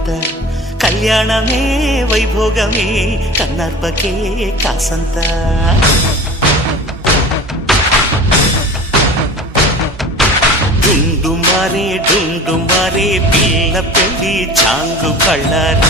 ఊరంత కళ్యాణమే వైభోగమే కన్నార్పకే కాసంత డుండు మారే పిల్ల పెళ్ళి చాంగు కళ్ళారి